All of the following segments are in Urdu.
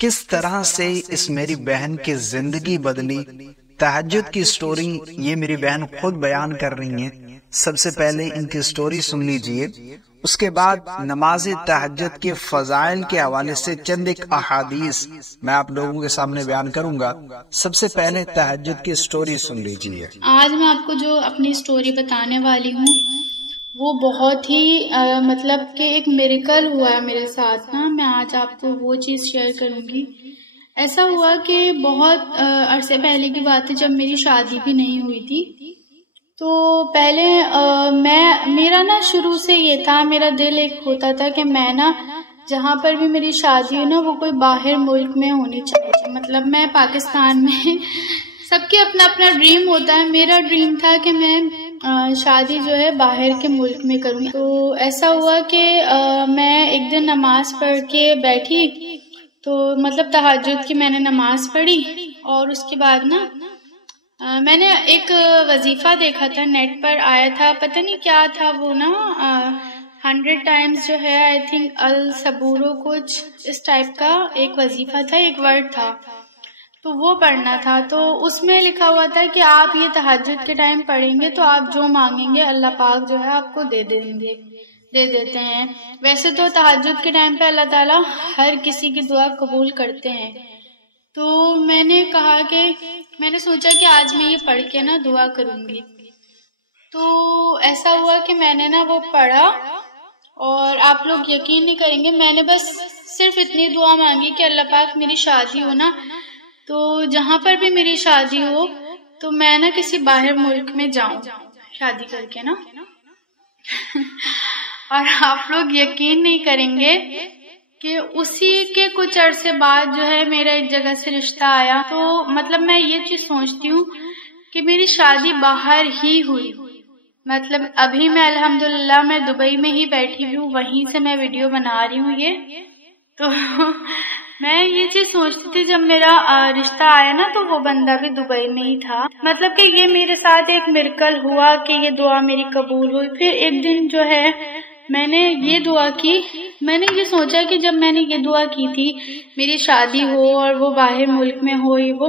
کس طرح سے اس میری بہن کی زندگی بدلی. تہجد کی سٹوری یہ میری بہن خود بیان کر رہی ہیں. سب سے پہلے ان کی سٹوری سن لیجئے، اس کے بعد نماز تہجد کے فضائل کے حوالے سے چند ایک احادیث میں آپ لوگوں کے سامنے بیان کروں گا. سب سے پہلے تہجد کی سٹوری سن لیجئے. آج میں آپ کو جو اپنی سٹوری بتانے والی ہوں وہ بہت ہی مطلب کہ ایک میریکل ہوا ہے میرے ساتھ نا. میں آج آپ کو وہ چیز شیئر کروں گی. ایسا ہوا کہ بہت عرصے پہلے کی بات ہے، جب میری شادی بھی نہیں ہوئی تھی. تو پہلے میرا نا شروع سے یہ تھا، میرا دل ایک ہوتا تھا کہ میں نا جہاں پر بھی میری شادی ہو نا وہ کوئی باہر ملک میں ہونی چاہیے. مطلب میں پاکستان میں سب کے اپنا اپنا ڈریم ہوتا ہے. میرا ڈریم تھا کہ میں شادی جو ہے باہر کے ملک میں کروں. تو ایسا ہوا کہ میں ایک دن نماز پڑھ کے بیٹھی، تو مطلب تہجد کی میں نے نماز پڑھی، اور اس کے بعد نا میں نے ایک وظیفہ دیکھا تھا، نیٹ پر آیا تھا، پتہ نہیں کیا تھا وہ نا 100 ٹائمز جو ہے آئی تھنک الصبورو کچھ اس ٹائپ کا ایک وظیفہ تھا، ایک ورڈ تھا، تو وہ پڑھنا تھا. تو اس میں لکھا ہوا تھا کہ آپ یہ تہجد کے ٹائم پڑھیں گے تو آپ جو مانگیں گے اللہ پاک جو ہے آپ کو دے دیتے ہیں. ویسے تو تہجد کے ٹائم پہ اللہ تعالیٰ ہر کسی کی دعا قبول کرتے ہیں. تو میں نے سوچا کہ آج میں یہ پڑھ کے نا دعا کروں گی. تو ایسا ہوا کہ میں نے نا وہ پڑھا، اور آپ لوگ یقین نہیں کریں گے، میں نے بس صرف اتنی دعا مانگی کہ اللہ پاک میری شادی ہو نا، تو جہاں پر بھی میری شادی ہو تو میں نا کسی باہر ملک میں جاؤں شادی کر کے نا. اور آپ لوگ یقین نہیں کریں گے کہ اسی کے کچھ عرصے بعد جو ہے میرا ایک جگہ سے رشتہ آیا. تو مطلب میں یہ چیز سوچتی ہوں کہ میری شادی باہر ہی ہوئی. مطلب ابھی میں الحمدللہ میں دبئی میں ہی بیٹھی ہوں، وہیں سے میں ویڈیو بنا رہی ہوں یہ. تو میں یہ چیز سوچتی تھی جب میرا رشتہ آیا نا تو وہ بندہ بھی دبئی میں ہی تھا. مطلب کہ یہ میرے ساتھ ایک میریکل ہوا کہ یہ دعا میری قبول ہوئی. پھر ایک دن جو ہے میں نے یہ دعا کی، میں نے یہ سوچا کہ جب میں نے یہ دعا کی تھی میری شادی ہو اور وہ باہر ملک میں ہو وہ،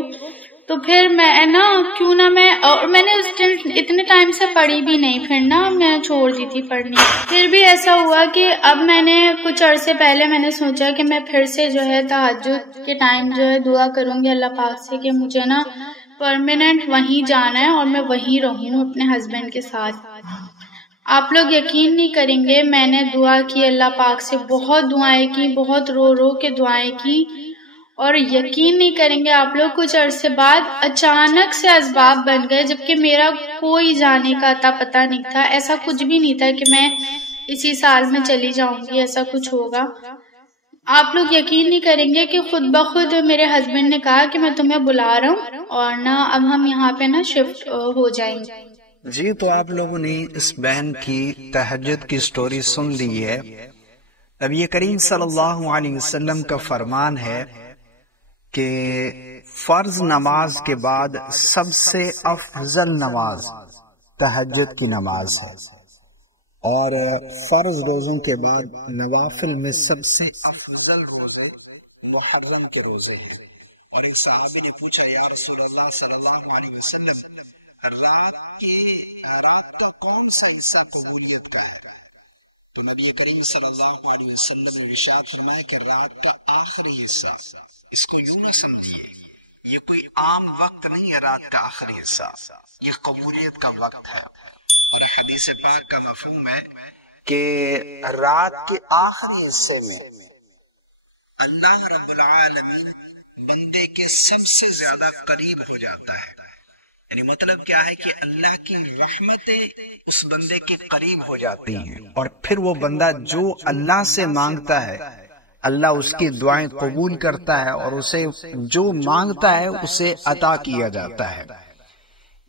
تو پھر میں نا کیوں نہ میں نے اس دن اتنے ٹائم سے پڑھی بھی نہیں، پھر نا میں چھوڑ دی تھی پڑھنی. پھر بھی ایسا ہوا کہ اب میں نے کچھ عرصے پہلے میں نے سوچا کہ میں پھر سے جو ہے تہجد کے ٹائم جو ہے دعا کروں گی اللہ پاک سے کہ مجھے نا پرماننٹ وہیں جانا ہے اور میں وہیں رہوں اپنے ہسبینڈ کے ساتھ. آپ لوگ یقین نہیں کریں گے، میں نے دعا کی اللہ پاک سے، بہت دعائیں کی، بہت رو رو کے دعائیں کی، اور یقین نہیں کریں گے آپ لوگ کچھ عرصے بعد اچانک سے اسباب بن گئے، جبکہ میرا کوئی جانے کا اتا پتہ نہیں تھا. ایسا کچھ بھی نہیں تھا کہ میں اسی سال میں چلی جاؤں گی، ایسا کچھ ہوگا. آپ لوگ یقین نہیں کریں گے کہ خود بخود میرے ہسبینڈ نے کہا کہ میں تمہیں بلا رہا ہوں اور نا اب ہم یہاں پہ نا شفٹ ہو جائیں گے. جی تو آپ لوگوں نے اس بہن کی تہجد کی سٹوری سن لی ہے. نبی کریم صلی اللہ علیہ وسلم کا فرمان ہے کہ فرض نماز کے بعد سب سے افضل نماز تہجد کی نماز ہے، اور فرض روزوں کے بعد نوافل میں سب سے افضل روزے محرم کے روزے ہیں. اور ایک صحابی نے پوچھا یا رسول اللہ صلی اللہ علیہ وسلم رات کا کون سا حصہ قبولیت کا ہے؟ تو نبی کریم صلی اللہ علیہ وسلم نے ارشاد فرمایا کہ رات کا آخری حصہ، اس کو یوں نہ سمجھیے، یہ کوئی عام وقت نہیں ہے، رات کا آخری حصہ یہ قبولیت کا وقت ہے. اور حدیث پاک کا مفہوم ہے کہ رات کے آخری حصے میں اللہ رب العالمین بندے کے سب سے زیادہ قریب ہو جاتا ہے. یعنی مطلب کیا ہے کہ اللہ کی رحمتیں اس بندے کے قریب ہو جاتی ہیں، اور پھر وہ بندہ جو اللہ سے مانگتا ہے اللہ اس کی دعائیں قبول کرتا ہے، اور اسے جو مانگتا ہے اسے عطا کیا جاتا ہے.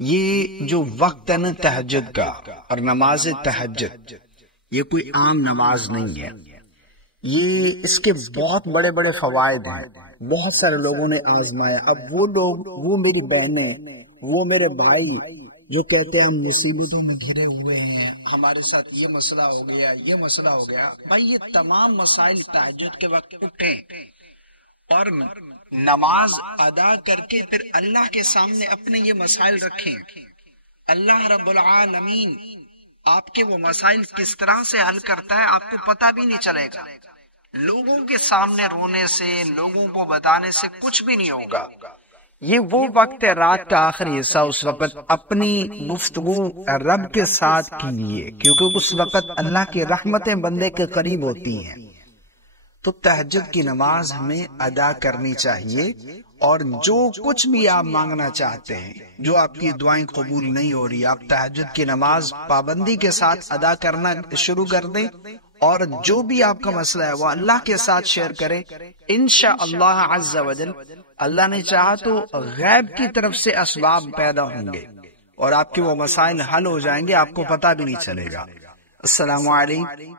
یہ جو وقت ہے نا تہجد کا اور نماز تہجد، یہ کوئی عام نماز نہیں ہے. یہ اس کے بہت بڑے بڑے فوائد ہیں. بہت سارے لوگوں نے آزمایا. اب وہ لوگ، وہ میری بہنیں، وہ میرے بھائی جو کہتے ہیں ہم مصیبتوں میں گھرے ہوئے ہیں، ہمارے ساتھ یہ مسئلہ ہو گیا، یہ مسئلہ ہو گیا. بھائی یہ تمام مسائل تہجد کے وقت اٹھیں اور نماز ادا کر کے پھر اللہ کے سامنے اپنے یہ مسائل رکھیں. اللہ رب العالمین آپ کے وہ مسائل کس طرح سے حل کرتا ہے آپ کو پتہ بھی نہیں چلے گا. لوگوں کے سامنے رونے سے، لوگوں کو بتانے سے کچھ بھی نہیں ہوگا. یہ وہ وقت ہے رات کا آخری حصہ، اس وقت اپنی گفتگو رب کے ساتھ کیجیے، کیونکہ اس وقت اللہ کی رحمتیں بندے کے قریب ہوتی ہیں. تو تہجد کی نماز ہمیں ادا کرنی چاہیے، اور جو کچھ بھی آپ مانگنا چاہتے ہیں، جو آپ کی دعائیں قبول نہیں ہو رہی، آپ تہجد کی نماز پابندی کے ساتھ ادا کرنا شروع کر دیں، اور جو بھی آپ کا مسئلہ ہے وہ اللہ کے ساتھ شیئر کریں. انشاءاللہ عز و جل اللہ نے چاہا تو غیب کی طرف سے اسباب پیدا ہوں گے اور آپ کے وہ مسائل حل ہو جائیں گے، آپ کو پتہ بھی نہیں چلے گا. السلام علیکم.